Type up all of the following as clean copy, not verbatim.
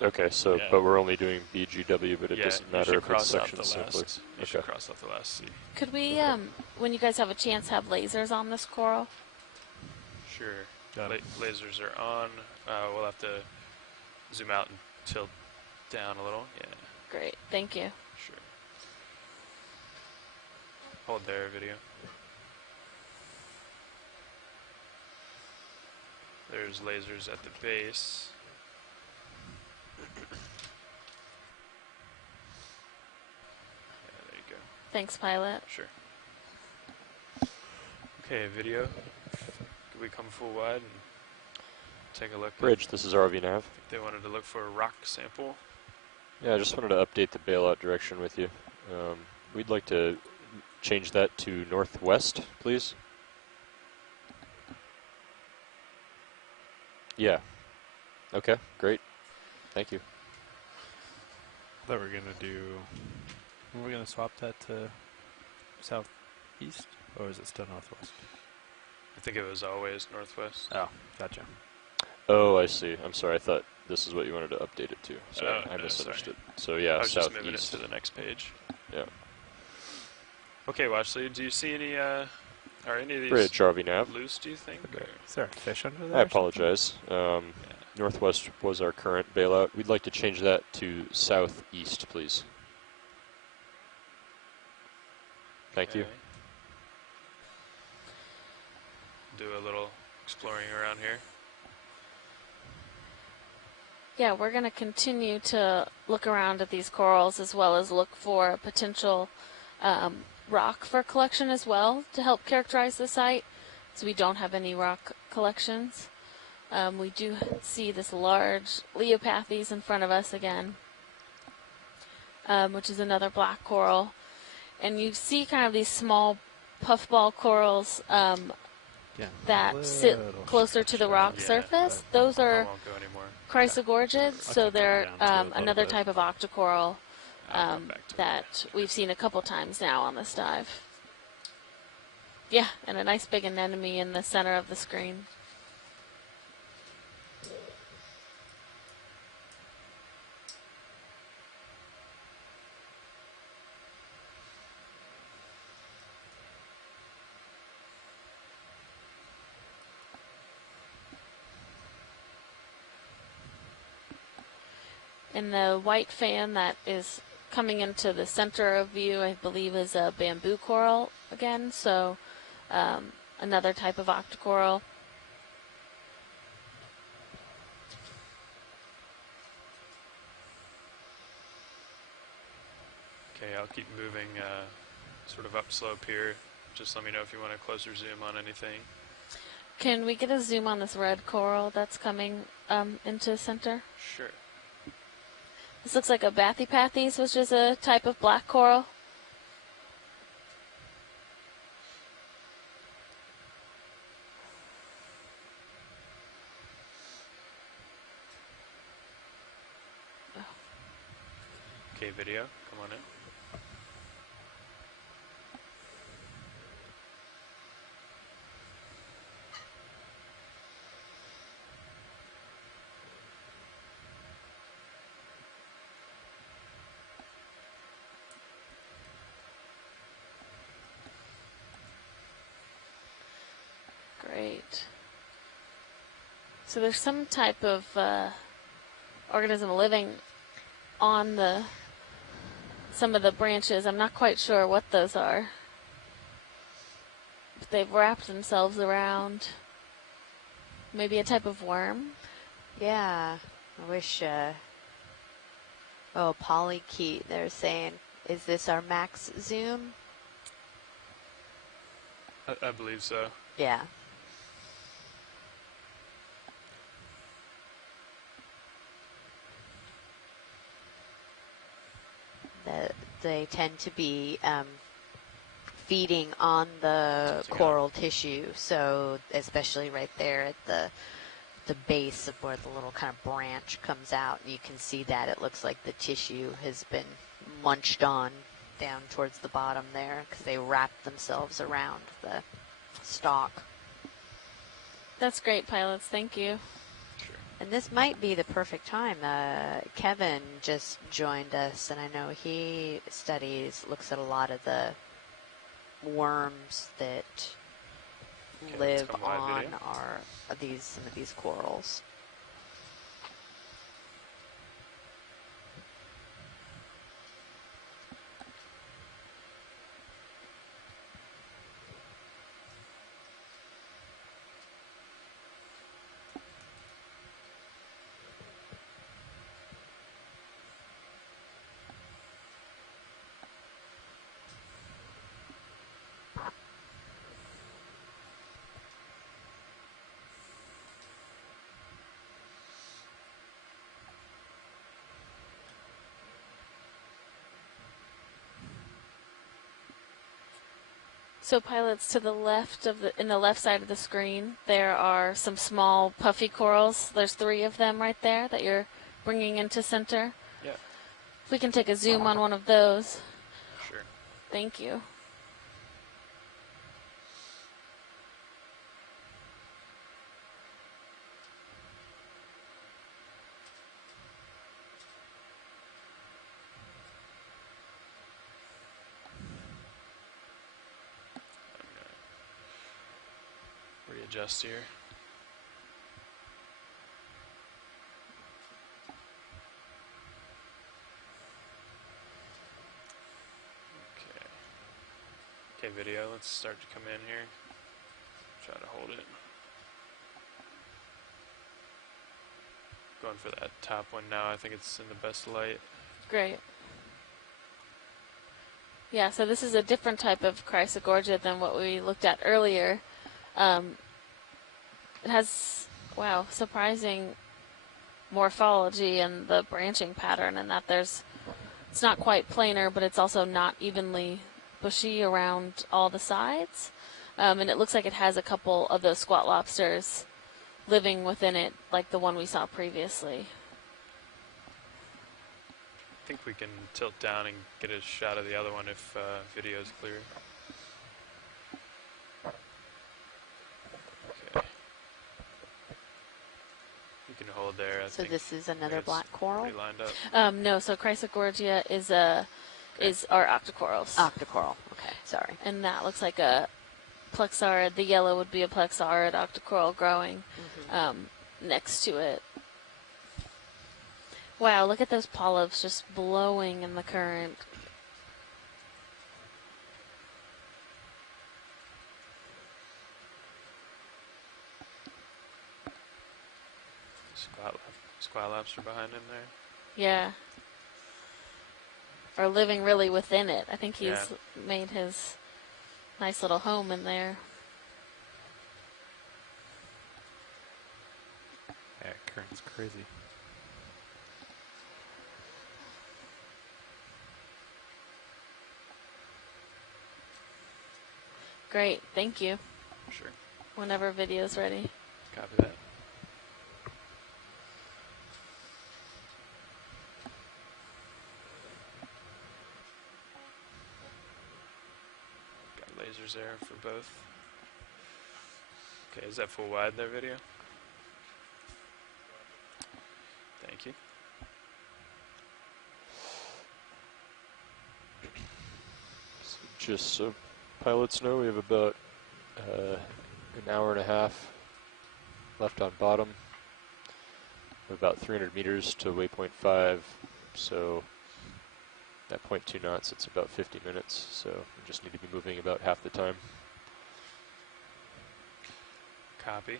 Okay, so, Yeah. but we're only doing BGW, but it Yeah, doesn't you matter should if it's cross out section the simply. last. You should cross out the last C. Could we, when you guys have a chance, have lasers on this coral? Sure. Got it. Lasers are on. We'll have to zoom out and tilt down a little. Yeah, Great, thank you. sure. Hold there, video. There's lasers at the base. Yeah, there you go. Thanks, pilot. Sure. Okay, video. Can we come full wide and take a look? Bridge, this is ROV Nav. They wanted to look for a rock sample. Yeah, I just wanted to update the bailout direction with you. We'd like to change that to northwest, please. Yeah. Okay, great. Thank you. I thought we were gonna do. Were we gonna swap that to southeast, or is it still northwest? I think it was always northwest. Oh, gotcha. Oh, I see. I'm sorry. I thought this is what you wanted to update it to. Sorry, Oh, I no, misunderstood. So yeah, I was just moving it southeast. to the next page. Yeah. Okay, Watchley, do you see any, are any of these Bridge, ROV Nav. loose, do you think? Okay. Or? Is there a fish under there? I or something? apologize. Northwest was our current bailout. We'd like to change that to southeast, please. Thank you. Okay. Do a little exploring around here. Yeah, we're going to continue to look around at these corals as well as look for a potential rock for collection as well to help characterize the site, so we don't have any rock collections. We do see this large Leopathes in front of us again, which is another black coral. And you see kind of these small puffball corals Yeah, that sit little closer to the rock Yeah, surface. but Those I are won't go anymore. chrysogorgids, so keep they're going down to a little another bit. type of octocoral I'll come back to that we've seen a couple times now on this dive. Yeah, and a nice big anemone in the center of the screen. And the white fan that is coming into the center of view, I believe, is a bamboo coral again, so another type of octocoral. Okay, I'll keep moving sort of upslope here. Just let me know if you want a closer zoom on anything. Can we get a zoom on this red coral that's coming into center? Sure. This looks like a Bathypathes, which is a type of black coral. Okay, video, come on in. Great. So there's some type of organism living on some of the branches. I'm not quite sure what those are. But they've wrapped themselves around maybe a type of worm. Yeah, I wish, oh, polychaete, they're saying, is this our max zoom? I believe so. Yeah. They tend to be feeding on the coral tissue, so especially right there at the base of where the little kind of branch comes out, you can see that it looks like the tissue has been munched on down towards the bottom there because they wrap themselves around the stalk. That's great, pilots. Thank you. Sure. And this might be the perfect time. Kevin just joined us, and I know he looks at a lot of the worms that Okay, let's live come live on video. some of these corals. So pilots, to the left in the left side of the screen, there are some small puffy corals. There's 3 of them right there that you're bringing into center. Yeah, If we can take a zoom on one of those. sure. Thank you. Readjust here. Okay. Okay, video, let's start to come in here. Try to hold it. Going for that top one now. I think it's in the best light. Great. Yeah, so this is a different type of Chrysogorgia than what we looked at earlier. It has, wow, surprising morphology and the branching pattern, and that it's not quite planar, but it's also not evenly bushy around all the sides. And it looks like it has a couple of those squat lobsters living within it, like the one we saw previously. I think we can tilt down and get a shot of the other one if video is clear. Okay. You can hold there. I So think. this is another It's black coral? pretty lined up. No, so Chrysogorgia is our octocorals. Octocoral. Okay, sorry. And that looks like a plexaurid. The yellow would be a plexaurid octocoral growing next to it. Wow, look at those polyps just blowing in the current. Squat lobster behind him there. Yeah. Or living really within it. I think he's Yeah. made his nice little home in there. Yeah, current's crazy. Great, thank you. Sure. Whenever video's ready. Copy that. Got lasers there for both. Okay, is that full wide there, video? Thank you. So just so pilots know, we have about an hour and a half left on bottom. About 300 meters to waypoint 5, so at 0.2 knots, it's about 50 minutes. So we just need to be moving about half the time. Copy.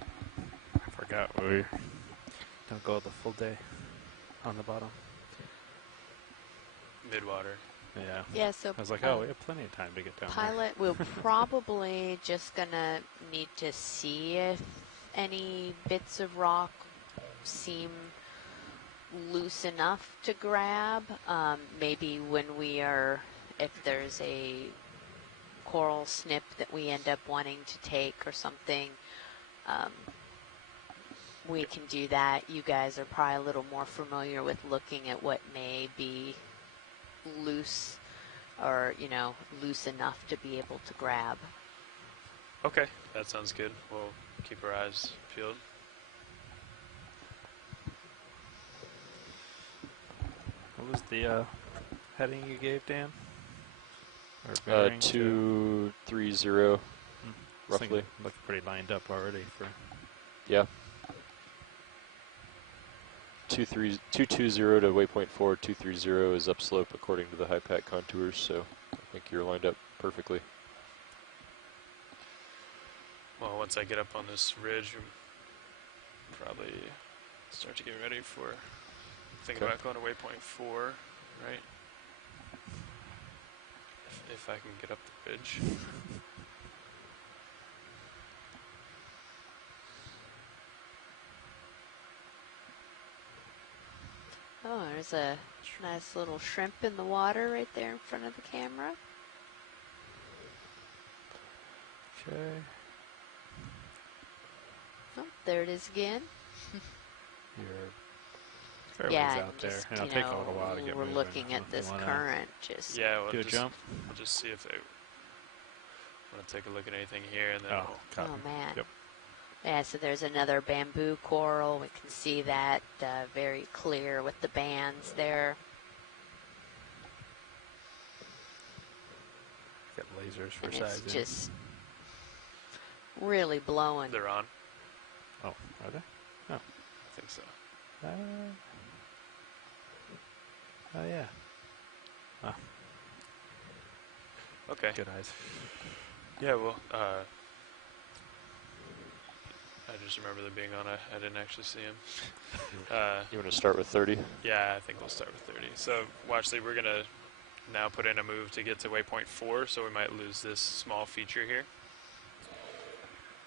I forgot we don't go the full day on the bottom. Midwater. Yeah. Yeah, so I was like, oh, we have plenty of time to get down pilot, we're probably just gonna need to see if any bits of rock seem loose enough to grab. Maybe when if there's a coral snip that we end up wanting to take or something, we can do that. You guys are probably a little more familiar with looking at what may be loose or, loose enough to be able to grab. Okay, that sounds good. We'll keep our eyes peeled. was the heading you gave, Dan? Or bearing to- 230, This thing roughly. looked pretty lined up already for. Yeah. 220 to waypoint 4, 230 is upslope according to the high pack contours, so I think you're lined up perfectly. Well, once I get up on this ridge, we'll probably start to get ready for thinking Okay. about going to waypoint 4, right? If I can get up the ridge. Oh, there's a nice little shrimp in the water right there in front of the camera. Okay. Oh, there it is again. You're fair ways Yeah, out and there. just, And it'll you take a little while to know, get we're moving. looking at If you this wanna current. Just Yeah, we'll do a just, jump. we'll just see if they want to take a look at anything here, and then Oh, we'll cotton. oh man. Yep. Yeah, so there's another bamboo coral. We can see that very clear with the bands there. Got lasers for And sizing. it's just really blowing. they're on. Oh, are they? I think so. Oh yeah. Ah, Okay. good eyes. Yeah, well, I just remember them being on. I didn't actually see them. You want to start with 30? Yeah, I think we'll start with 30. So, watch, we're going to now put in a move to get to waypoint 4, so we might lose this small feature here.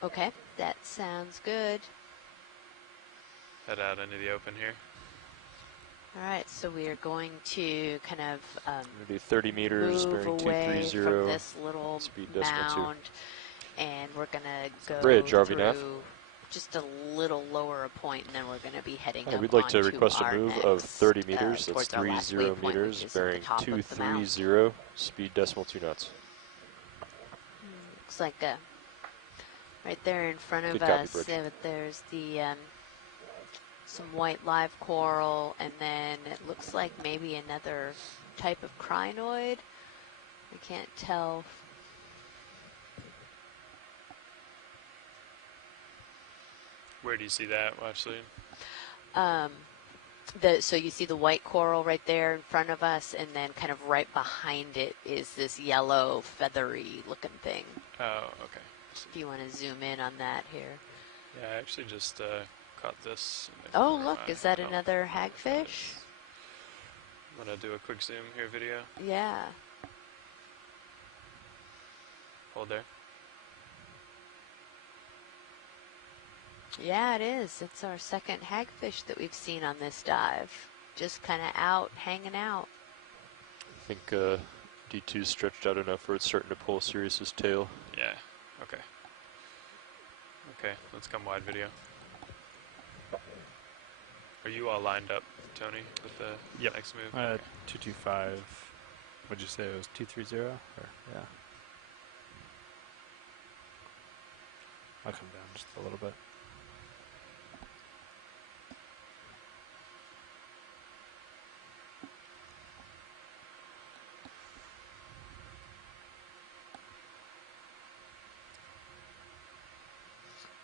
Okay, that sounds good. Head out into the open here. All right, so we are going to kind of I'm going to do 30 meters, move bearing away 230. from this little speed decimal 2. mound, and we're going to go Bridge, RV through nav. just a little lower a point, and then we're going to be heading Hi, up we'd like to onto request a our move next, of 30 meters. That's towards our last 30 waypoint, which meters, is at the bearing top of the mound. 230, speed decimal 2 knots. Looks like right there in front of Good copy, us, Bridge. there's the some white live coral, and then it looks like maybe another type of crinoid. I can't tell. Where do you see that, Watchley? So you see the white coral right there in front of us, and then kind of right behind it is this yellow feathery looking thing. Oh, okay. If you want to zoom in on that here. Yeah, I actually just caught this. in the Oh, corner of look, my- is that oh, another hagfish? I'm going to do a quick zoom here video. Yeah. Hold there. Yeah, it is. It's our second hagfish that we've seen on this dive. Just kind of out, hanging out. I think D2's stretched out enough where it's starting to pull Sirius's tail. Yeah, okay. Okay, let's come wide video. Are you all lined up, Tony, with the Yep. next move? 225. What'd you say it was? 230? Or yeah. I'll come down just a little bit.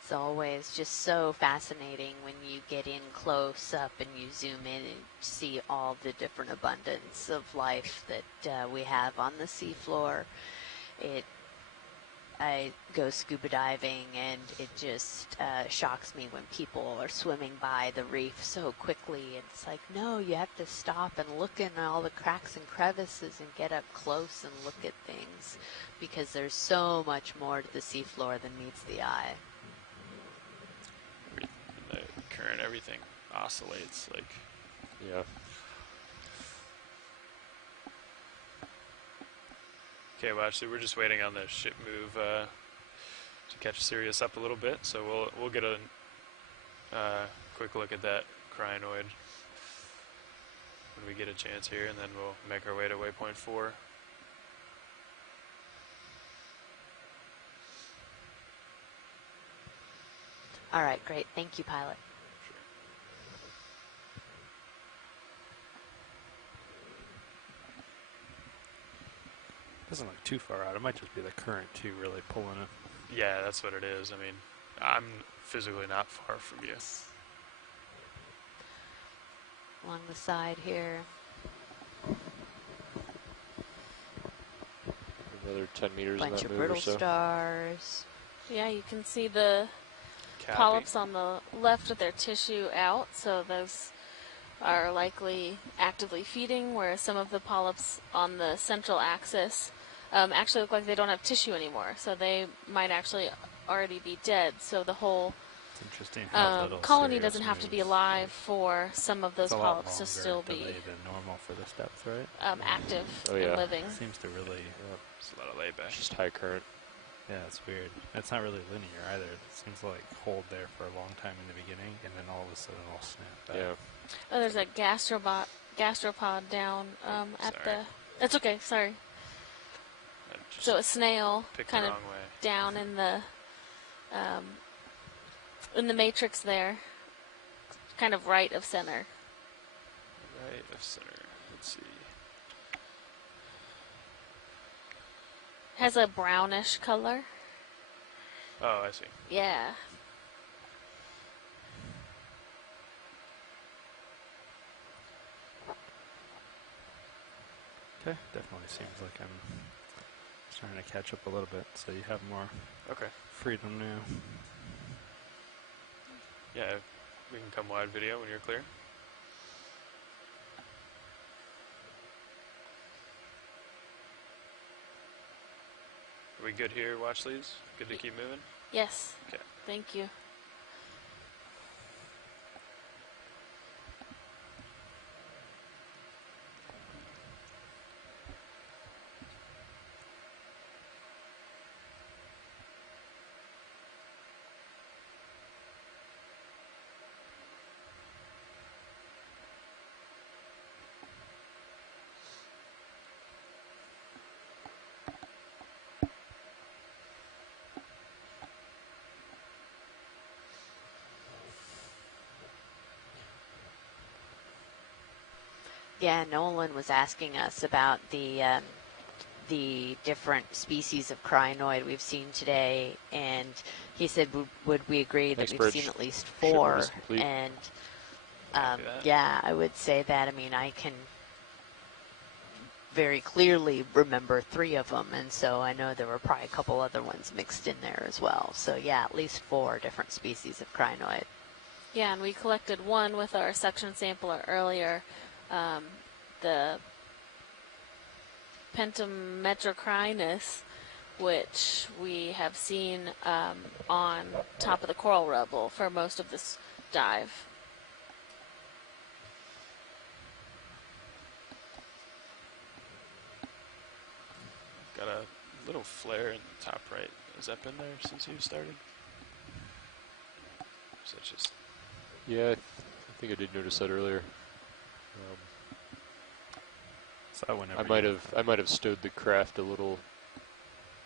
It's always just so fascinating when you get in close up and you zoom in and see all the different abundance of life that we have on the seafloor. I go scuba diving, and it just shocks me when people are swimming by the reef so quickly. It's like, no, you have to stop and look in all the cracks and crevices and get up close and look at things, because there's so much more to the seafloor than meets the eye. The current, everything oscillates, like... Yeah. Okay, well, actually, we're just waiting on the ship move to catch Sirius up a little bit, so we'll get a quick look at that crinoid when we get a chance here, and then we'll make our way to waypoint 4. All right, great. Thank you, pilot. Doesn't look too far out. It might just be the current too really pulling it. Yeah, that's what it is. I mean, I'm physically not far from you. Along the side here. Another 10 meters in Bunch that of move brittle or so. stars. Yeah, you can see the Cappy. polyps on the left with their tissue out, so those are likely actively feeding, whereas some of the polyps on the central axis actually look like they don't have tissue anymore, so they might actually already be dead. So the whole It's interesting how little colony Sirius doesn't have to be moves. alive for some of those It's a lot polyps to longer still be delay than normal for this depth, right? active Oh, and yeah. living. Seems to really, There's a lot of layback. Just high current. yeah, it's weird. It's not really linear either. It seems to like hold there for a long time in the beginning, and then all of a sudden it'll snap back. Yeah. Oh, there's a gastropod down at Sorry. the. It's okay. Sorry. I just So a snail picked kind the of wrong way. down in the matrix there, kind of right of center. Right of center. Let's see. Has a brownish color. Oh, I see. Yeah. Okay, definitely seems like I'm starting to catch up a little bit, so you have more Okay. freedom now. Yeah, we can come wide video when you're clear. Are we good here, watch these? Good to keep moving? Yes. Okay. Thank you. Yeah, Nolan was asking us about the different species of crinoid we've seen today, and he said, would we agree Thanks, that we've Bridge. seen at least Shipment 4? is complete. And Copy that. yeah, I would say that. I mean, I can very clearly remember 3 of them, and so I know there were probably a couple other ones mixed in there as well. So yeah, at least 4 different species of crinoid. Yeah, and we collected one with our suction sampler earlier. The Pentametrocrinus, which we have seen on top of the coral rubble for most of this dive. Got a little flare in the top right. Has that been there since you started? Or is that just... Yeah, I think I did notice that earlier. So whenever I might have stowed the craft a little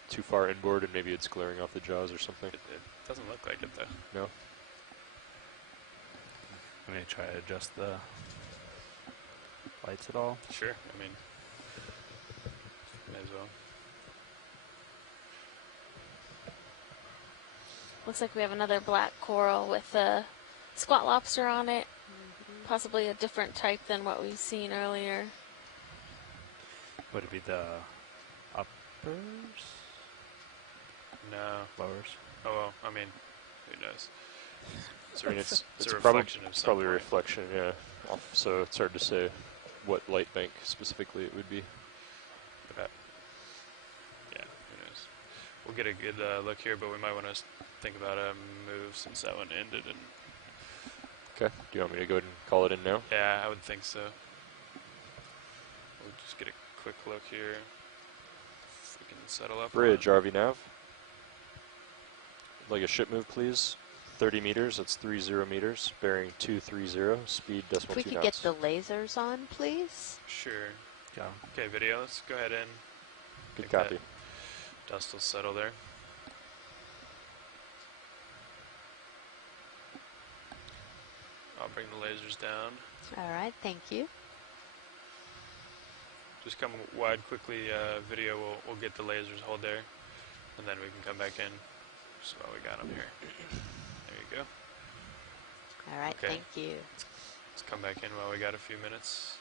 too far inboard, and maybe it's glaring off the jaws or something. It doesn't look like it, though. No. I may try to adjust the lights at all. Sure, I mean... May as well. Looks like we have another black coral with a squat lobster on it. Possibly a different type than what we've seen earlier. Would it be the uppers? No. Lowers? Oh, well, I mean, who knows? I mean, it's a probably reflection of some probably a point. reflection, yeah. So it's hard to say what light bank specifically it would be. But, yeah, who knows? We'll get a good look here, but we might want to think about a move since that one ended. And Okay. Do you want me to go ahead and call it in now? yeah, I would think so. We'll just get a quick look here. If we can settle up. Bridge, RV nav. Like a ship move, please. 30 meters, that's 30 meters. Bearing 230, speed If decimal we 2 could knots. get the lasers on, please. Sure. Yeah. Okay, video. Let's go ahead in. Good Think that copy. Dust will settle there. I'll bring the lasers down. All right, thank you. just come wide quickly. Video, we'll get the lasers hold there, and then we can come back in. Just while we got them here. There you go. All right, Okay. thank you. Let's come back in while we got a few minutes.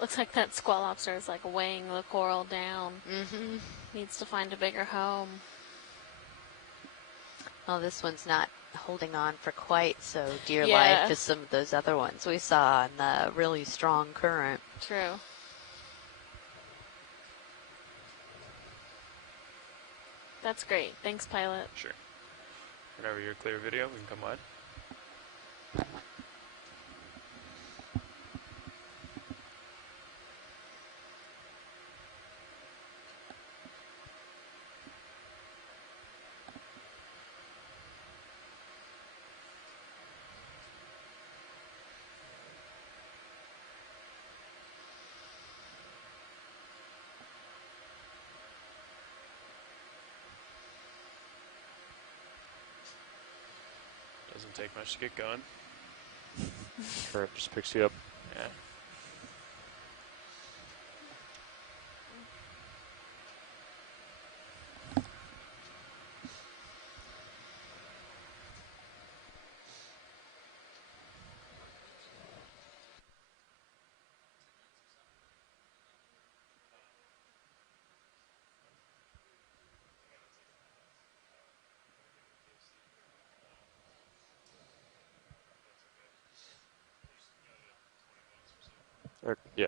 Looks like that squat lobster is like weighing the coral down. Mm-hmm. Needs to find a bigger home. Well, this one's not holding on for quite so dear Yeah. life as some of those other ones we saw in the really strong current. True. That's great. Thanks, pilot. Sure. Whenever you're clear video, we can come wide. Doesn't take much to get going. Current just picks you up. Yeah. Yeah.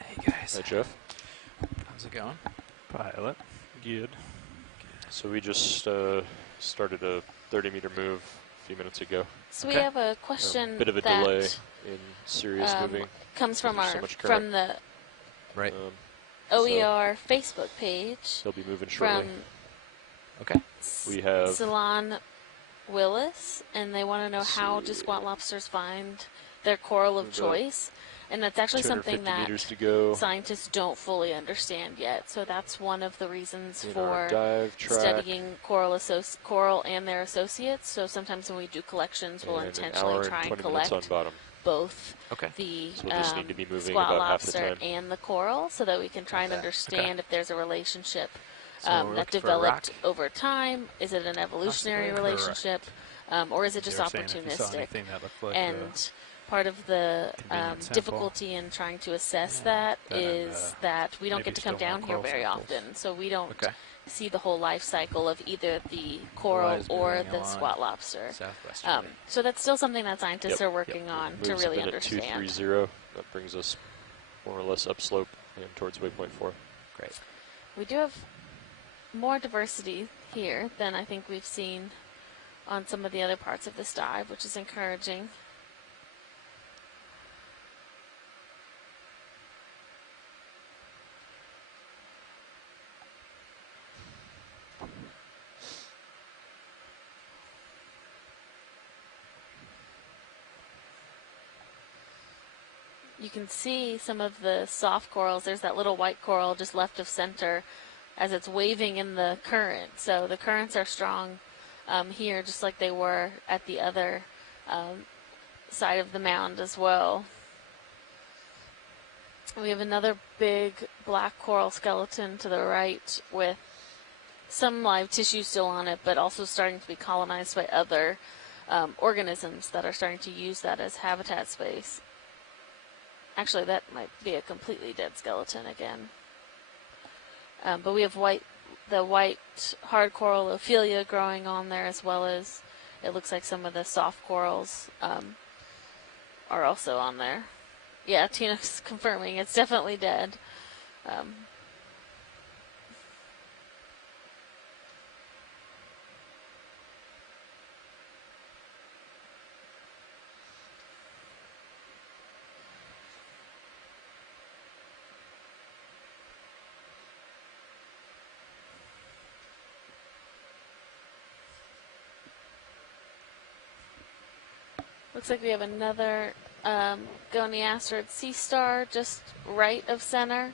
Hey guys. Hi, Jeff. How's it going? Pilot. Good. So we just started a 30-meter move a few minutes ago. So Okay. we have a question Bit of a that delay in serious moving. comes from There's so our much current. from the Right. OER Facebook page They'll be moving shortly. from Okay. We have Salon Willis, and they want to know Let's how do see. squat lobsters find their coral of About choice, and that's actually 250 something that meters to go scientists don't fully understand yet. So that's one of the reasons in our for dive track. studying coral and their associates. So sometimes when we do collections, we'll and an intentionally hour try and and 20 minutes on collect bottom. both Okay. the So we'll just need to be moving squat about half the lobster time. and the coral, so that we can try and Okay. understand if there's a relationship So we're that looking for a developed rock. over time. Is it an evolutionary Possibly. relationship, or is it just You were saying if you saw opportunistic? anything that looked like And part of the convenient sample. difficulty in trying to assess that Then, is that we don't maybe get to come still more down here coral very samples. often, so we don't Okay. see the whole life cycle of either the coral Otherwise, or moving the along squat lobster. southwesterly. So that's still something that scientists Yep, are working on to Moves really up in at understand. 230. That brings us more or less upslope and towards waypoint 4. Great. We do have more diversity here than I think we've seen on some of the other parts of this dive, which is encouraging. You can see some of the soft corals. There's that little white coral just left of center as it's waving in the current. So the currents are strong here, just like they were at the other side of the mound as well. We have another big black coral skeleton to the right with some live tissue still on it, but also starting to be colonized by other organisms that are starting to use that as habitat space. Actually, that might be a completely dead skeleton again. But we have the white hard coral Ophelia growing on there, as well as it looks like some of the soft corals are also on there. Yeah, Tina's confirming it's definitely dead. Looks like we have another Goniasterid sea star just right of center.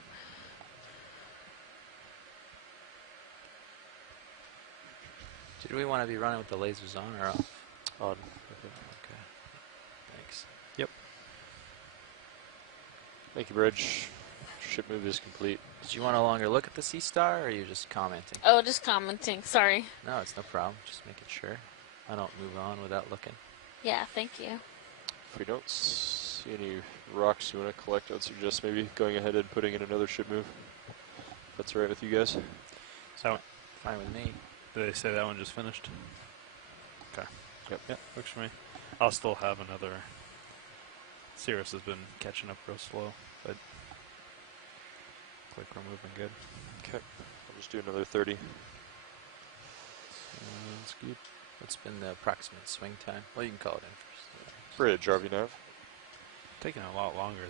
Did we want to be running with the lasers on or off? On. Okay. Thanks. Thank you, Bridge. Ship move is complete. Did you want a longer look at the sea star, or are you just commenting? Oh, just commenting. Sorry. No, it's no problem. Just making sure. I don't move on without looking. Yeah, thank you. If we don't see any rocks you want to collect, I'd suggest maybe going ahead and putting in another ship move. If that's all right with you guys. So, fine with me. Did they say that one just finished? Okay. Yep. Yeah, works for me. I'll still have another. Cirrus has been catching up real slow, but click we're moving good. Okay. I'll just do another 30. That's good. What's been the approximate swing time? Well, you can call it in first. Bridge, RV nav. Taking a lot longer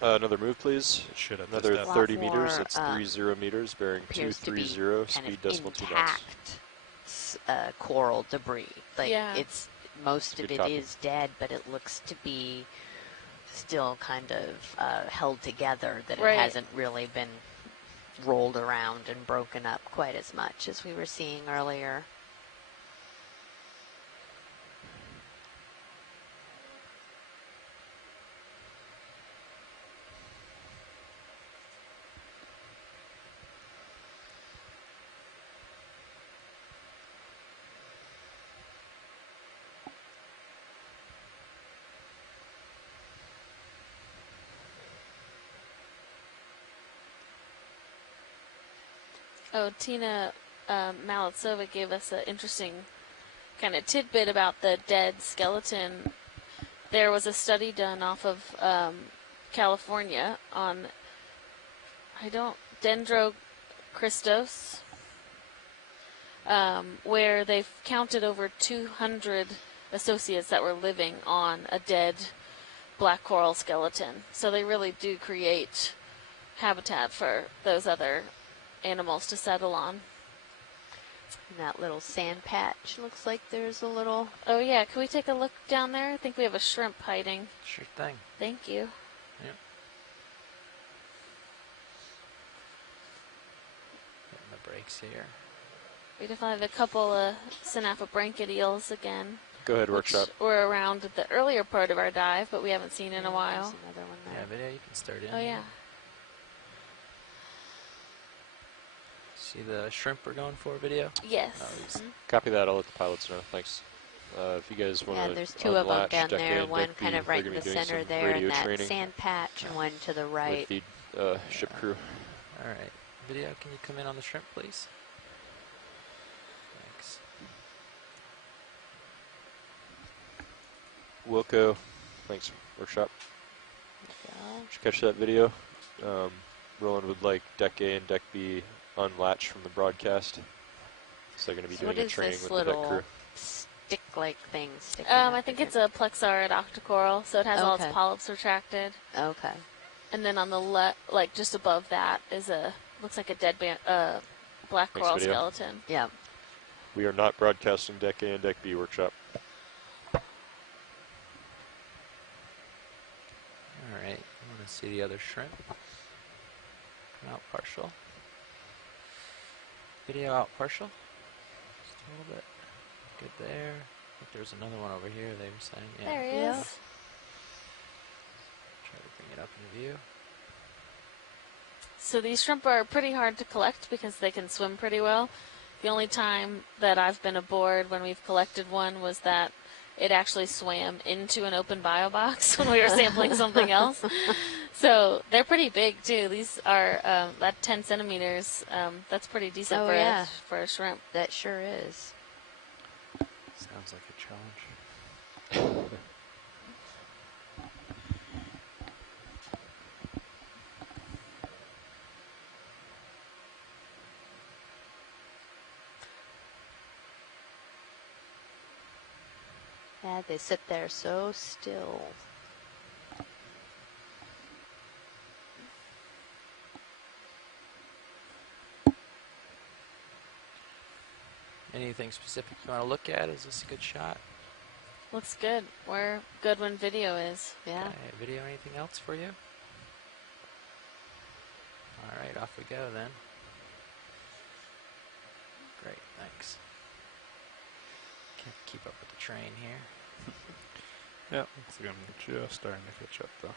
than Another move, please. it should at Another this depth. 30 Lot meters. more, That's 30 meters, bearing appears to be 230, kind speed of decimal 2 knots. intact coral debris. Like Yeah. it's most of Good it copy. is dead, but it looks to be still kind of held together. That Right. it hasn't really been rolled around and broken up quite as much as we were seeing earlier. Oh, Tina Malitsova gave us an interesting kind of tidbit about the dead skeleton. There was a study done off of California on, Dendrocristos, where they've counted over 200 associates that were living on a dead black coral skeleton. So they really do create habitat for those other animals to settle on. And that little sand patch looks like there's a little. Oh yeah, can we take a look down there? I think we have a shrimp hiding. Sure thing. Thank you. Yep. Getting the brakes here. We definitely have a couple of Synaphobranchid eels again. Go ahead, which workshop. were around at the earlier part of our dive, but we haven't seen in a while. There's another one there. Yeah, video, you can start in. Oh yeah. See the shrimp we're going for, video? Yes. Copy that. I'll let the pilots know. Thanks. If you guys want to Yeah, there's two of them down deck A there. and One deck B, kind of they're right in gonna the be doing center some there radio in that training sand patch, and one to the right. with the ship crew. Alright. Video, can you come in on the shrimp, please? Thanks. Wilco, thanks, workshop. Did you catch that video? Roland would like deck A and deck B unlatched from the broadcast. So they're going to be So what doing a is training this with the deck crew. little stick-like thing sticking I up think there? it's a plexaurid octocoral, so it has all its Okay. polyps retracted. Okay. And then on the like just above that is looks like a dead black Thanks, coral video. skeleton. Yeah. We are not broadcasting deck A and deck B workshop. Alright, I want to see the other shrimp. Come out partial. Video out partial. Just a little bit. Good there. I think there's another one over here, they were saying. Yeah. There he Yeah. is. Try to bring it up in view. So these shrimp are pretty hard to collect because they can swim pretty well. The only time that I've been aboard when we've collected one was that it actually swam into an open bio box when we were sampling something else. So they're pretty big too. These are that 10 centimeters. That's pretty decent Oh, for yeah. for a shrimp. That sure is. Sounds like a challenge. Yeah, they sit there so still. Anything specific you want to look at? Is this a good shot? Looks good. We're good when video is. Yeah. Okay, video, anything else for you? All right, off we go then. Great, thanks. Can't keep up with the train here. Yeah, looks like I'm just starting to catch up though.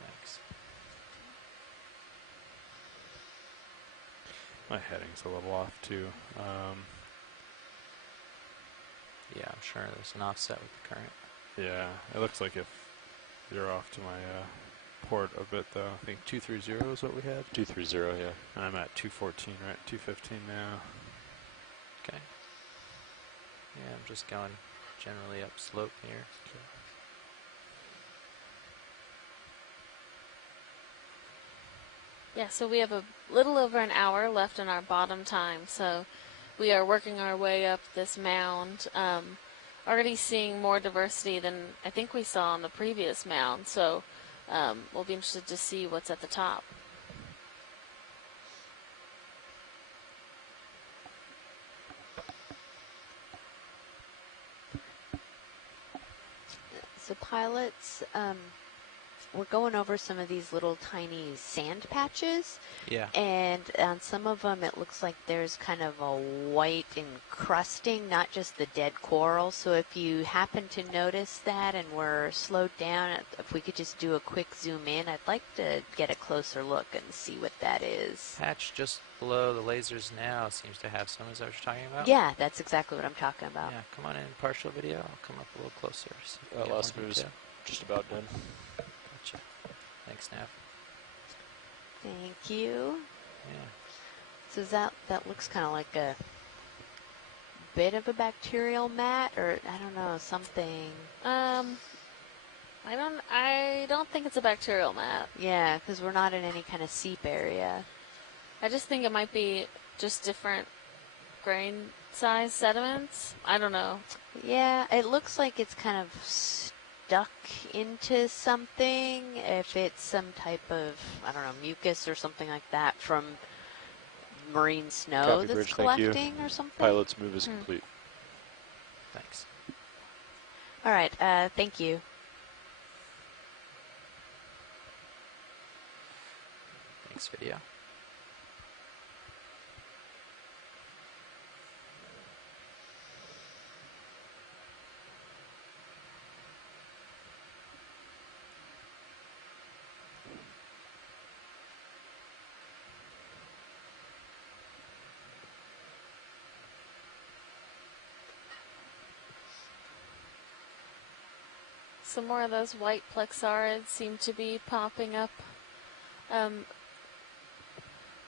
Thanks. My heading's a little off too. Yeah, I'm sure there's an offset with the current. Yeah, it looks like if you're off to my port a bit though. I think 230 is what we had. 230, yeah. And I'm at 214, right? 215 now. Okay. Yeah, I'm just going generally upslope here. Okay. Yeah, so we have a little over an hour left in our bottom time, so we are working our way up this mound. Already seeing more diversity than I think we saw on the previous mound, so we'll be interested to see what's at the top. So pilots, we're going over some of these little tiny sand patches, Yeah. and on some of them it looks like there's kind of a white encrusting, not just the dead coral. So if you happen to notice that and we're slowed down, if we could just do a quick zoom in, I'd like to get a closer look and see what that is. Patch just below the lasers now seems to have some. Is that what you're talking about? Yeah, that's exactly what I'm talking about. Yeah, come on in, partial video. I'll come up a little closer. See if we That get last more move is detail. just about done. Gotcha. Thanks, Nav. Thank you. Yeah. So that looks kind of like a bit of a bacterial mat, or I don't know, something. I don't think it's a bacterial mat. Yeah, because we're not in any kind of seep area. I just think it might be just different grain size sediments. I don't know. Yeah, it looks like it's kind of stuck into something. If it's some type of, I don't know, mucus or something like that from marine snow Copy, that's Bridge, thank you. collecting or something. Pilot's move is complete. Thanks. All right, thank you. Thanks, video. Some more of those white plexarids seem to be popping up.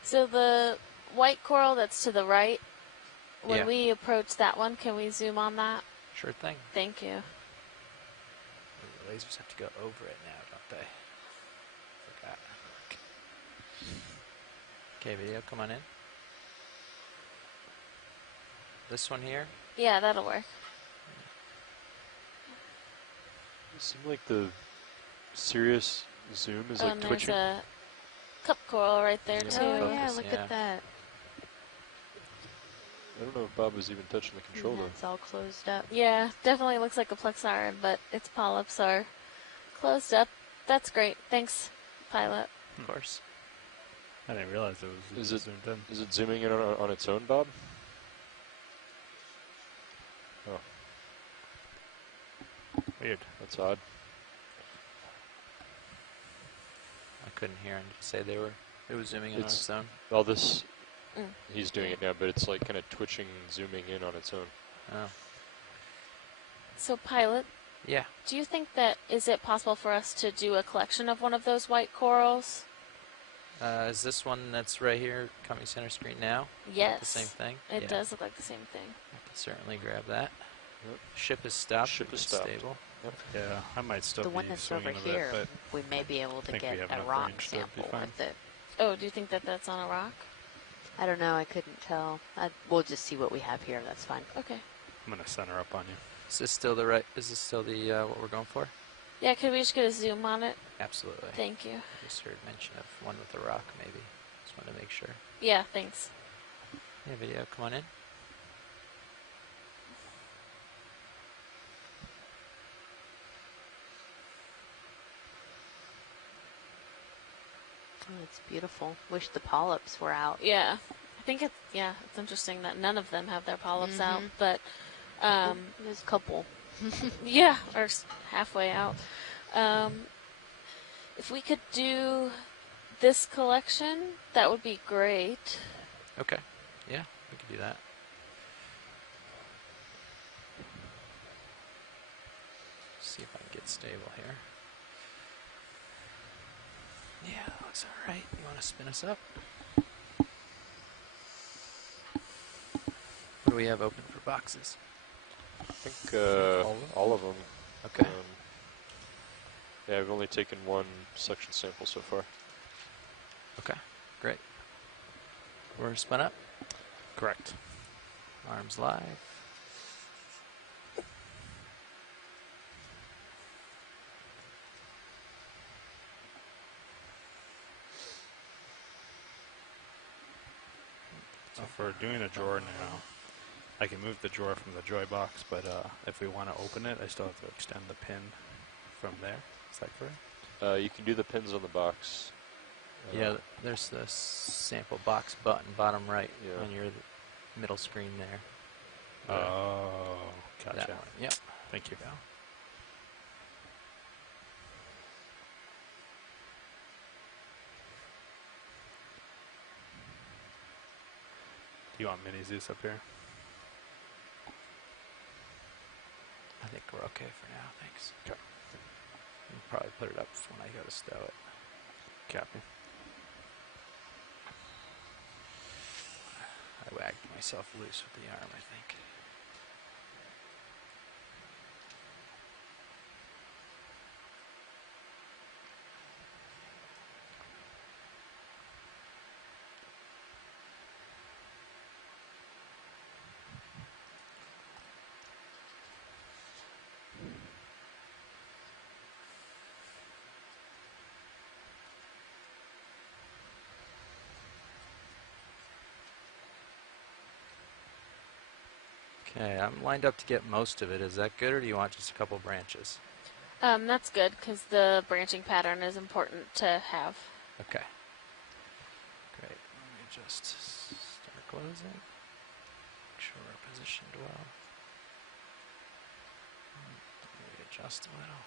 So the white coral that's to the right, when Yeah. we approach that one, can we zoom on that? Sure thing. Thank you. The lasers have to go over it now, don't they? Forgot. Okay, video, come on in. This one here? Yeah, that'll work. It seemed like the Sirius zoom is Oh, like and twitching. there's a cup coral right there, Yeah. too. Oh yeah, Focus, look yeah. at that. I don't know if Bob was even touching the controller. It's all closed up. Yeah, definitely looks like a plexarid, but its polyps are closed up. That's great. Thanks, pilot. Of course. I didn't realize it was Is it- zoomed in. Is it zooming in on its own, Bob? Oh, Weird. that's odd. couldn't hear him say it was zooming in on its own. All this, Mm. he's doing it now, but it's like kind of twitching, zooming in on its own. Oh. So, pilot, Yeah. do you think that is it possible for us to do a collection of one of those white corals? Is this one that's right here coming center screen now? Yes. The same thing? It Yeah. does look like the same thing. I can certainly grab that. Yep. Ship is stopped. Ship is It's stopped. stable. Yeah, I might still The be one that's over swinging a here, bit, we may be able to think we get have a enough rock range, so it'd be sample fine. with it. Oh, do you think that that's on a rock? I don't know. I couldn't tell. We'll just see what we have here. That's fine. Okay. I'm gonna center up on you. Is this still the what we're going for? Yeah, could we just get a zoom on it? Absolutely. Thank you. I just heard mention of one with a rock, maybe. Just wanted to make sure. Yeah, thanks. Yeah, video, come on in. Oh, it's beautiful. Wish the polyps were out. Yeah, I think it's interesting that none of them have their polyps out, Mhm. but There's a couple. yeah, or halfway out. If we could do this collection, that would be great. Okay. Yeah, we can do that. See if I can get stable here. Yeah, that looks alright. You want to spin us up? What do we have open for boxes? I think all of them. Okay. Yeah, I've only taken one suction sample so far. Okay, great. We're spun up. Correct. Arms live. So for doing a drawer now, I can move the drawer from the joy box, but if we want to open it, I still have to extend the pin from there. Is that correct? You can do the pins on the box. Yeah, there's the sample box button, bottom right, Yeah. on your middle screen there. Oh, That gotcha. one. Yep. Thank you. Go. Do you want mini Zeus up here? I think we're okay for now, thanks. Okay. I'll probably put it up when I go to stow it. Copy. I wagged myself loose with the arm, I think. Okay, I'm lined up to get most of it. Is that good, or do you want just a couple branches? That's good because the branching pattern is important to have. Okay. Great. Let me just start closing. Make sure we're positioned well. Maybe adjust a little.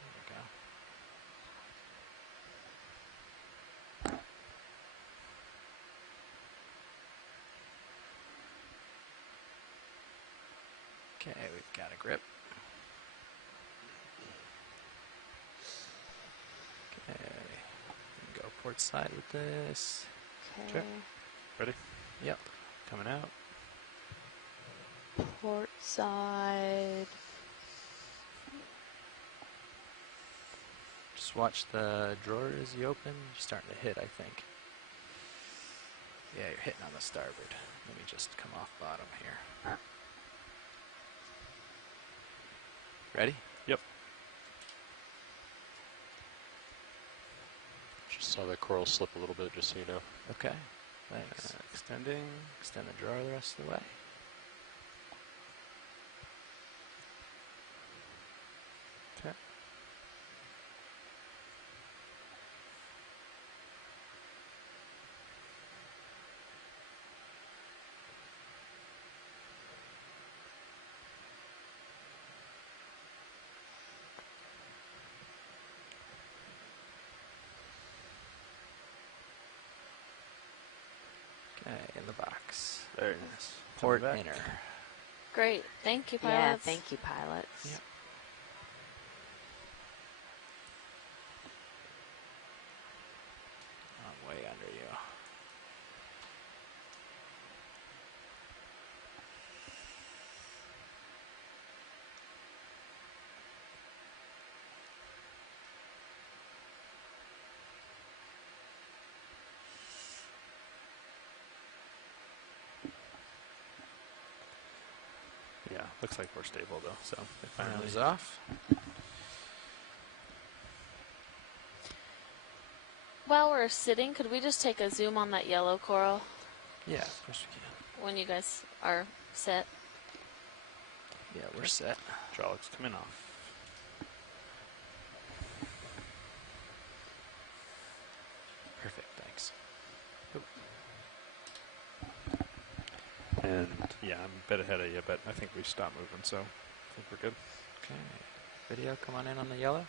There we go. Okay, we've got a grip. Okay, we can go port side with this. Okay. Ready? Yep, coming out. Port side. Just watch the drawer as you open. You're starting to hit, I think. Yeah, you're hitting on the starboard. Let me just come off bottom here. Ready? Yep. Just saw the coral slip a little bit, just so you know. Okay. Thanks. Extending. Extend the drawer the rest of the way. Okay. Nice. Very nice. Port Coming back. inner. Great. Thank you, Yeah, pilots. thank you, pilots. Yep. I'm way under you. Yeah, looks like we're stable though. So they finally. Arms off. While we're sitting, could we just take a zoom on that yellow coral Yeah, of course we can. when you guys are set? Yeah, we're set. Hydraulics coming off. Perfect, thanks. And yeah, I'm a bit ahead of you, but I think we stopped moving, so I think we're good. Okay. Video, come on in on the yellow.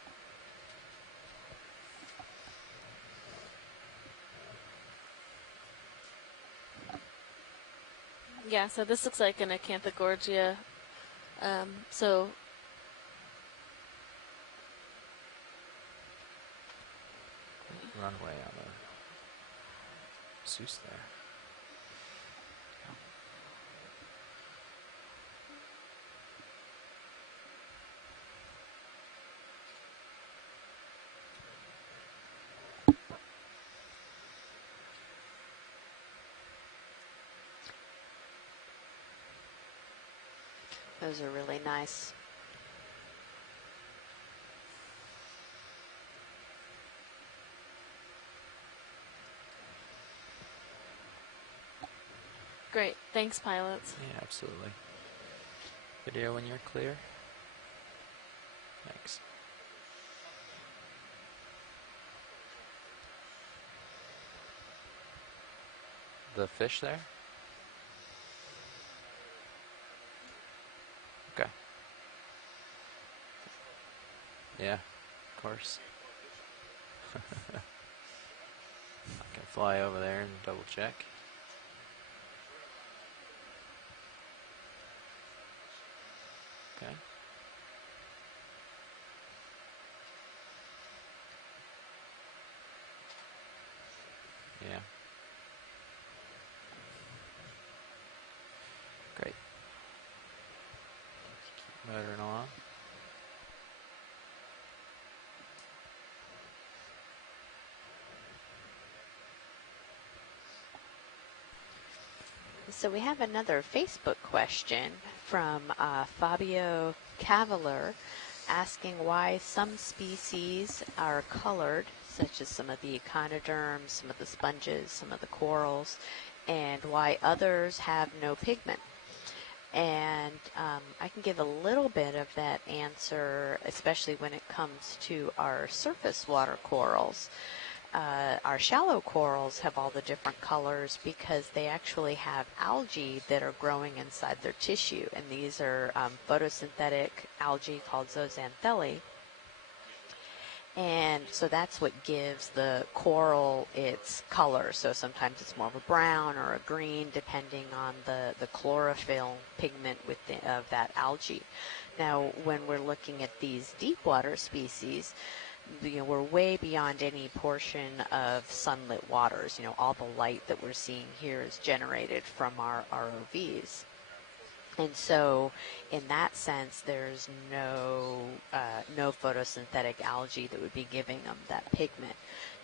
Yeah, so this looks like an Acanthogorgia. So Runway on the Zeus there. Those are really nice. great. Thanks, pilots. Yeah, absolutely. Video when you're clear. Thanks. The fish there? Okay. Yeah, of course. I can fly over there and double check. Okay. Yeah. Great. Keep motoring along. So we have another Facebook question from Fabio Cavalier asking why some species are colored, such as some of the echinoderms, some of the sponges, some of the corals, and why others have no pigment. And I can give a little bit of that answer, especially when it comes to our surface water corals. Our shallow corals have all the different colors because they actually have algae that are growing inside their tissue, and these are photosynthetic algae called zooxanthellae. And so that's what gives the coral its color. So sometimes it's more of a brown or a green, depending on the chlorophyll pigment of that algae. Now, when we're looking at these deep water species, we're way beyond any portion of sunlit waters. All the light that we're seeing here is generated from our ROVs. And so, in that sense, there's no photosynthetic algae that would be giving them that pigment.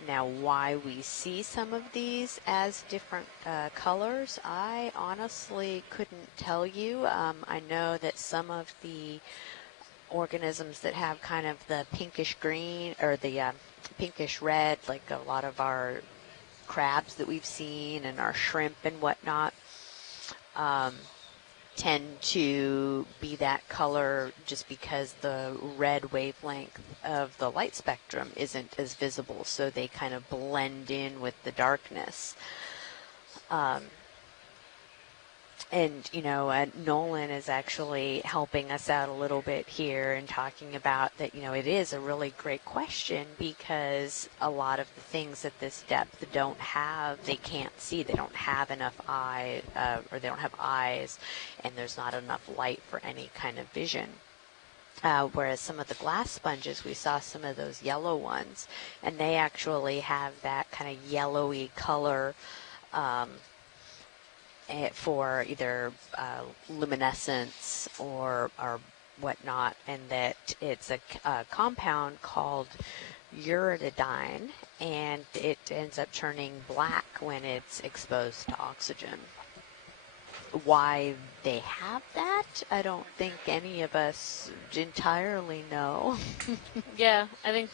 Now, why we see some of these as different colors, I honestly couldn't tell you. I know that some of the organisms that have kind of the pinkish green or the pinkish red, like a lot of our crabs that we've seen and our shrimp and whatnot, tend to be that color just because the red wavelength of the light spectrum isn't as visible, so they kind of blend in with the darkness. And, Nolan is actually helping us out a little bit here and talking about that, it is a really great question because a lot of the things at this depth don't have, they can't see, they don't have enough eye, or they don't have eyes, and there's not enough light for any kind of vision. Whereas some of the glass sponges, we saw some of those yellow ones, and they actually have that kind of yellowy color, for either luminescence or whatnot, and that it's a compound called uridine, and it ends up turning black when it's exposed to oxygen. Why they have that, I don't think any of us entirely know. Yeah, I think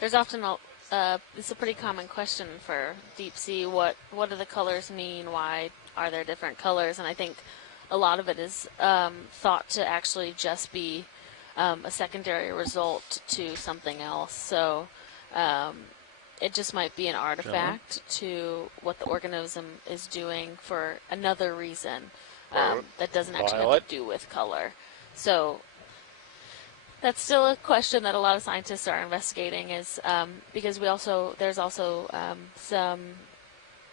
there's often it's a pretty common question for deep sea. What do the colors mean? Why are there different colors? And I think a lot of it is thought to actually just be a secondary result to something else. So it just might be an artifact to what the organism is doing for another reason that doesn't actually have to do with color. So that's still a question that a lot of scientists are investigating, is because there's also some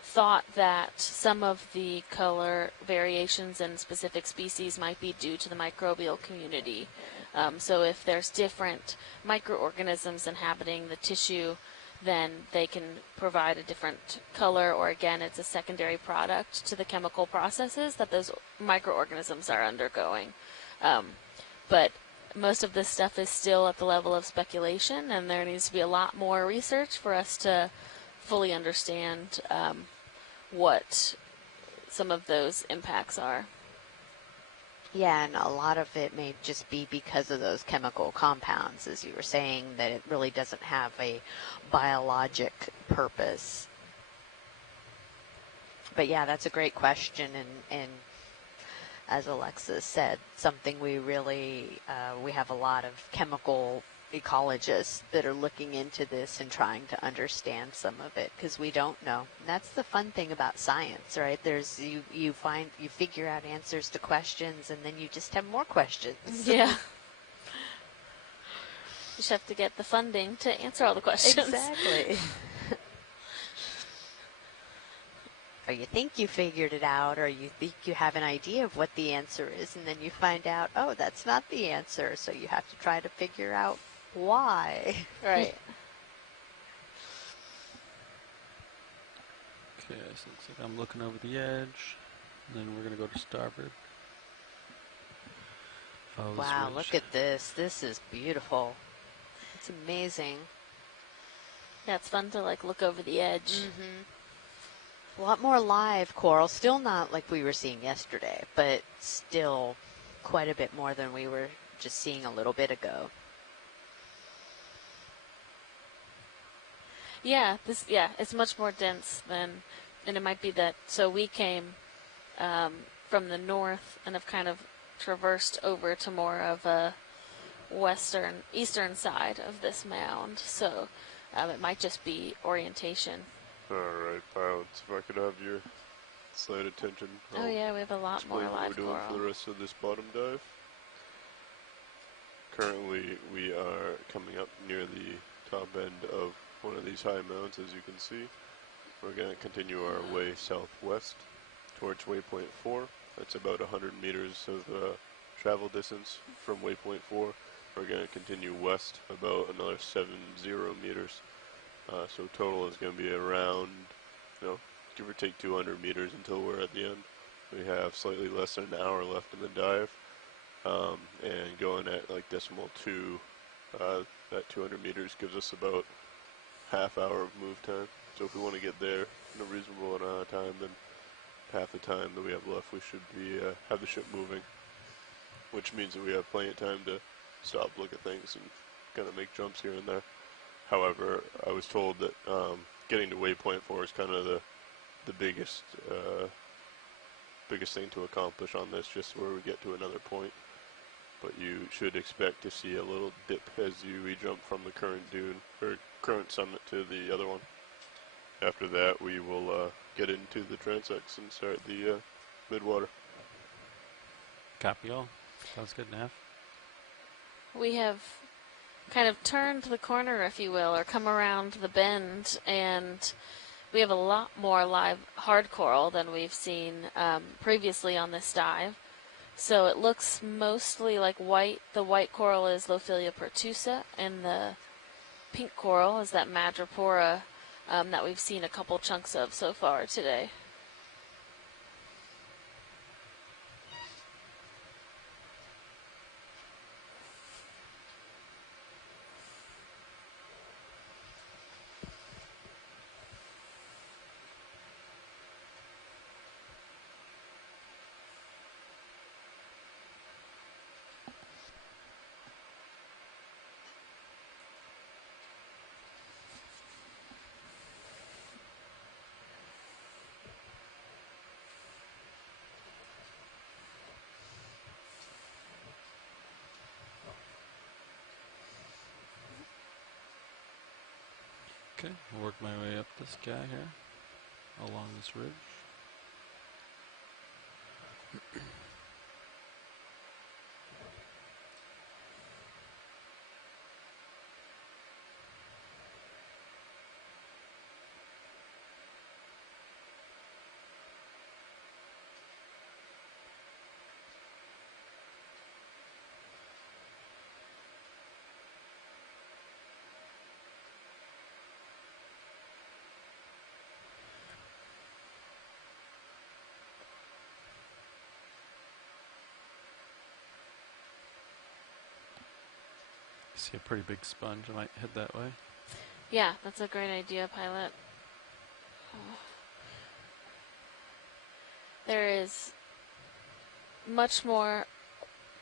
thought that some of the color variations in specific species might be due to the microbial community. So if there's different microorganisms inhabiting the tissue, then they can provide a different color, or again, it's a secondary product to the chemical processes that those microorganisms are undergoing. But most of this stuff is still at the level of speculation, and there needs to be a lot more research for us to fully understand what some of those impacts are. Yeah, and a lot of it may just be because of those chemical compounds, as you were saying, that it really doesn't have a biologic purpose. But yeah, that's a great question, and as Alexis said, something we really, we have a lot of chemical ecologists that are looking into this and trying to understand some of it, because we don't know. And that's the fun thing about science, right? There's you figure out answers to questions, and then you just have more questions. Yeah. You just have to get the funding to answer all the questions. Exactly. Or you think you figured it out, or you think you have an idea of what the answer is, and then you find out, oh, that's not the answer, so you have to try to figure out why. Right. Okay, so it looks like I'm looking over the edge, and then we're going to go to starboard. Follow Wow, this look ridge. at this. This is beautiful. It's amazing. Yeah, it's fun to look over the edge. Mm-hmm. A lot more live coral. Still not like we were seeing yesterday, but still quite a bit more than we were just seeing a little bit ago. Yeah, it's much more dense than, and it might be that, so we came from the north and have kind of traversed over to more of a eastern side of this mound, so it might just be orientation. Alright, pilots, if I could have your slight attention. Oh yeah, we have a lot more explain what live we're doing coral. for the rest of this bottom dive. Currently, we are coming up near the top end of one of these high mounds, as you can see. We're going to continue our way southwest towards waypoint 4. That's about 100 meters of travel distance from waypoint 4. We're going to continue west about another 70 meters. So total is going to be around, give or take 200 meters until we're at the end. We have slightly less than an hour left in the dive, and going at decimal 2, that 200 meters gives us about half hour of move time. So if we want to get there in a reasonable amount of time, then half the time that we have left, we should be have the ship moving, which means that we have plenty of time to stop, look at things, and kind of make jumps here and there. However, I was told that getting to waypoint 4 is kind of the biggest thing to accomplish on this, just where we get to another point. But you should expect to see a little dip as you re-jump from the current dune, or current summit, to the other one. After that, we will get into the transects and start the midwater. Copy all. Sounds good, Nav. We have kind of turned the corner, if you will, or come around the bend, and we have a lot more live hard coral than we've seen previously on this dive. So it looks mostly like white. The white coral is Lophilia pertusa, and the pink coral is that Madrepora that we've seen a couple chunks of so far today. Okay, I'll work my way up this guy here, along this ridge. See a pretty big sponge. I might head that way. Yeah, that's a great idea, Pilot. There is much more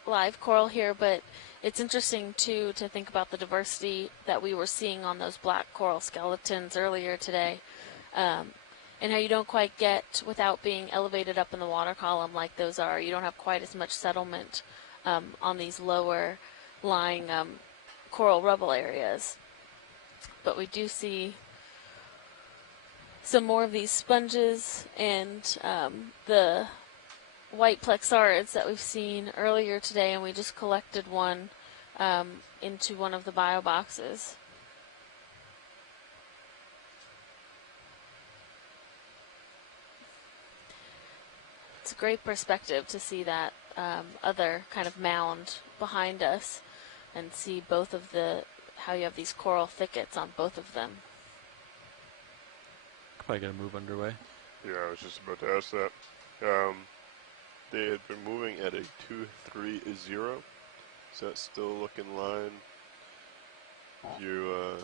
live coral here, but it's interesting too to think about the diversity that we were seeing on those black coral skeletons earlier today, and how you don't quite get, without being elevated up in the water column like those are, you don't have quite as much settlement on these lower lying coral rubble areas. But we do see some more of these sponges and the white plexarids that we've seen earlier today, and we just collected one into one of the bio boxes. It's a great perspective to see that other kind of mound behind us and see both of how you have these coral thickets on both of them. Probably got a move underway. Yeah, I was just about to ask that. They had been moving at a 230. Is that still looking line? You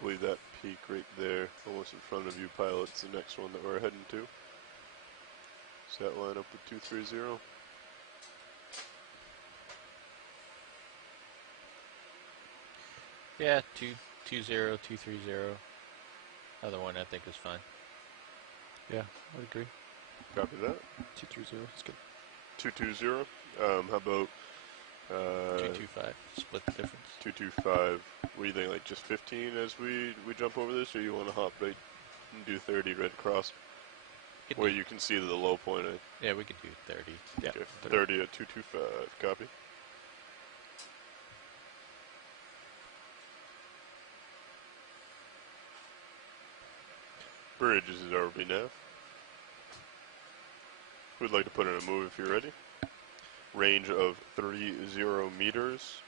believe that peak right there, almost in front of you, Pilot's the next one that we're heading to. Does that line up with 230? Yeah, 220, 230. Other one I think is fine. Yeah, I would agree. Copy that. 230 is good. 220. How about 225. Split the difference. 225. What do you think? Like just 15 as we jump over this, or you want to hop right and do 30 right across? Where you can see the low point. Yeah, we could do 30. Yeah. Okay. 30 at 225. Copy. Bridge is ROV nav. We'd like to put in a move if you're ready. Range of 30 meters,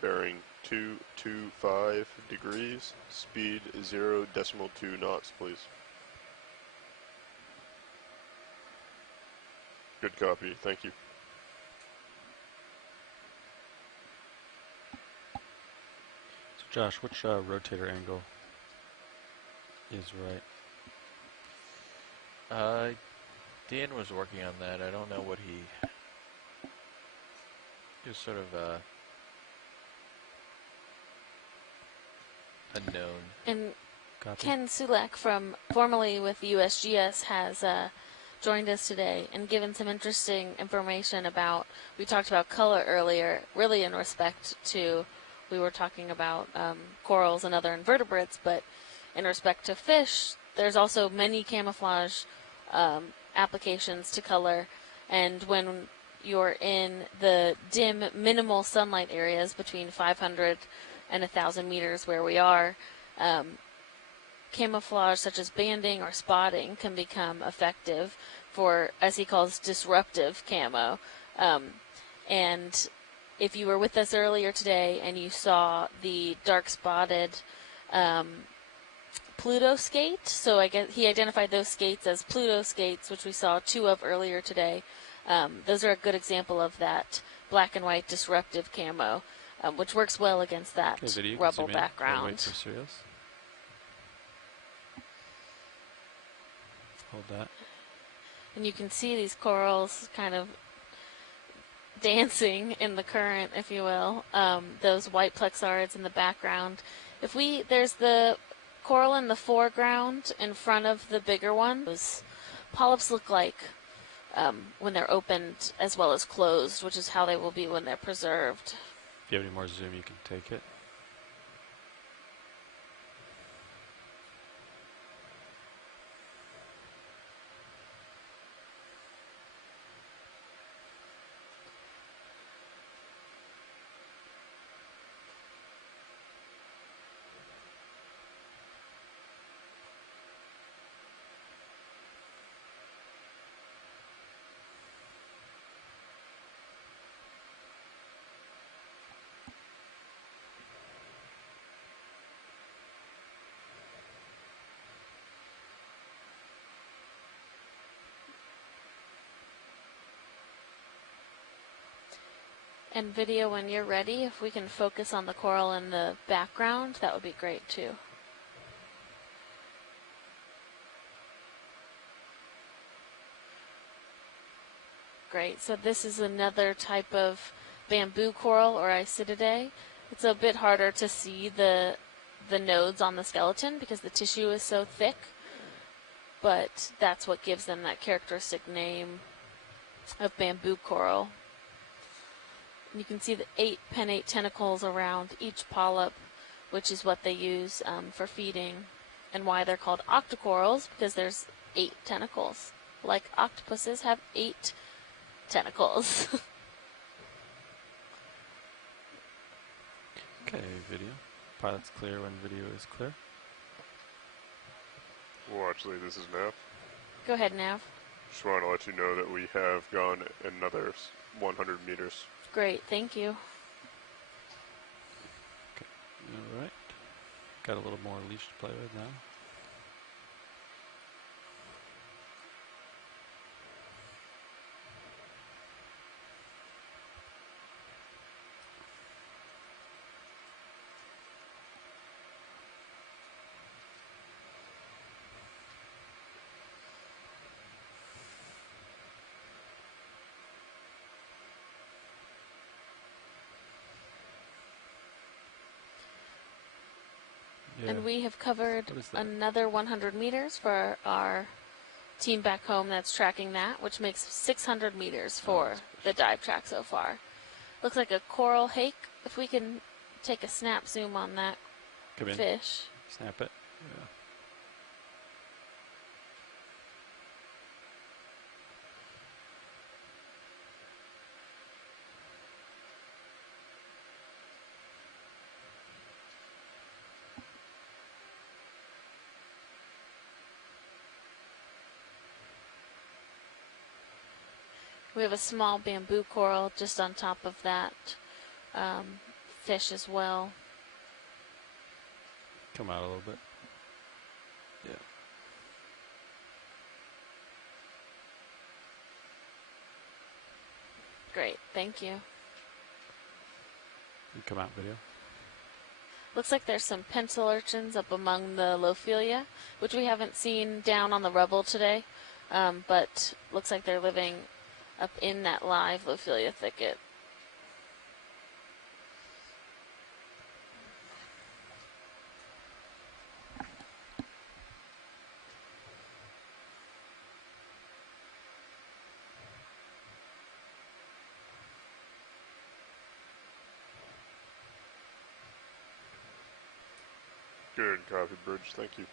bearing 225 degrees, speed 0.2 knots, please. Good copy, thank you. So Josh, which rotator angle is right? Dan was working on that. I don't know what he was sort of unknown. And Copy. Ken Sulek, formerly with the USGS, has joined us today and given some interesting information about, we talked about color earlier, really in respect to, we were talking about corals and other invertebrates, but in respect to fish, there's also many camouflage applications to color, and when you're in the dim, minimal sunlight areas between 500 and 1,000 meters where we are, camouflage such as banding or spotting can become effective for, as he calls, disruptive camo. And if you were with us earlier today and you saw the dark spotted Pluto skate, so I guess he identified those skates as Pluto skates, which we saw 2 of earlier today. Those are a good example of that black and white disruptive camo, which works well against that video, rubble wait background. for serious. Hold that. And you can see these corals kind of dancing in the current, if you will. Those white plexarids in the background. There's the coral in the foreground in front of the bigger one. Those polyps look like when they're opened as well as closed, which is how they will be when they're preserved. If you have any more zoom, you can take it. And video, when you're ready, if we can focus on the coral in the background, that would be great too. Great, so this is another type of bamboo coral or Isididae. It's a bit harder to see the nodes on the skeleton because the tissue is so thick, but that's what gives them that characteristic name of bamboo coral. And you can see the 8 pennate tentacles around each polyp, which is what they use for feeding, and why they're called octocorals, because there's 8 tentacles. Like octopuses have 8 tentacles. Okay, video. Pilot's clear when video is clear. Well, actually, this is Nav. Go ahead, Nav. Just want to let you know that we have gone another 100 meters. Great, thank you. Alright. Got a little more leash to play with now. And we have covered What is that? another 100 meters for our team back home that's tracking that, which makes 600 meters for the dive track so far. Looks like a coral hake. If we can take a snap zoom on that Come in. fish. Snap it. Yeah. We have a small bamboo coral just on top of that fish as well. Come out a little bit. Yeah. Great, thank you. You come out video. Looks like there's some pencil urchins up among the Lophelia, which we haven't seen down on the rubble today, but looks like they're living up in that live Lophelia thicket. Good copy, Bridge. Thank you.